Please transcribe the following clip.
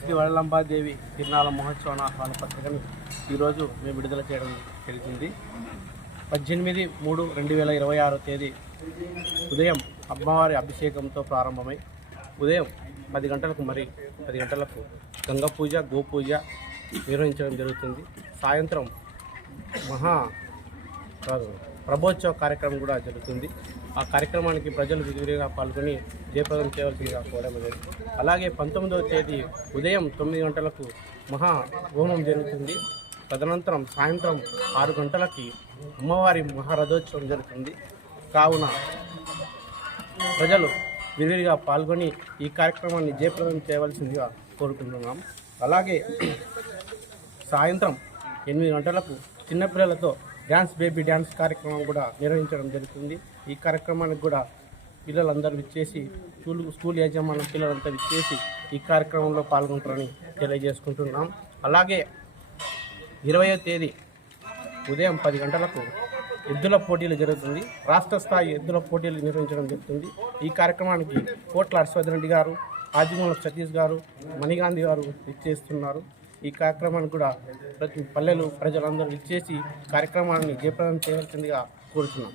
శ్రీ వరలంబాదేవి తిరునాళ్ళ మహోత్సవ ఆహ్వాన పత్రికను ఈరోజు మేము విడుదల చేయడం జరిగింది. 18/3/2026 తేదీ ఉదయం అమ్మవారి అభిషేకంతో ప్రారంభమై ఉదయం 10 గంటలకు 10 గంటలకు గంగ పూజ, గోపూజ నిర్వహించడం జరుగుతుంది. సాయంత్రం ప్రభోత్సవ కార్యక్రమం కూడా జరుగుతుంది. ఆ కార్యక్రమానికి ప్రజలు విరివిగా పాల్గొని జయప్రదం చేయవలసిందిగా కోరడం జరిగింది. అలాగే 19వ తేదీ ఉదయం 9 గంటలకు హోమం జరుగుతుంది. తదనంతరం సాయంత్రం 6 గంటలకి అమ్మవారి మహారథోత్సవం జరుగుతుంది. కావున ప్రజలు విరివిగా పాల్గొని ఈ కార్యక్రమాన్ని జయప్రదం చేయవలసిందిగా కోరుకుంటున్నాం. అలాగే సాయంత్రం 8 గంటలకు చిన్నపిల్లలతో బేబీ డ్యాన్స్ కార్యక్రమం కూడా నిర్వహించడం జరుగుతుంది. ఈ కార్యక్రమానికి కూడా పిల్లలందరూ విచ్చేసి స్కూల్ యాజమాన్యం పిల్లలంతా విచ్చేసి ఈ కార్యక్రమంలో పాల్గొంటారని తెలియజేసుకుంటున్నాం. అలాగే 20వ తేదీ ఉదయం 10 గంటలకు ఎద్దుల పోటీలు జరుగుతుంది. రాష్ట్ర స్థాయి ఎద్దుల పోటీలు నిర్వహించడం జరుగుతుంది. ఈ కార్యక్రమానికి కోట్ల హర్షవర్ధన్ గారు, ఆదిమూల సతీష్ గారు, మణిగాంధీ గారు విచ్చేస్తున్నారు. ఈ కార్యక్రమానికి కూడా ప్రతి పల్లెలు ప్రజలందరూ ఇచ్చేసి కార్యక్రమాన్ని జయప్రదం చేయాల్సిందిగా కోరుతున్నాం.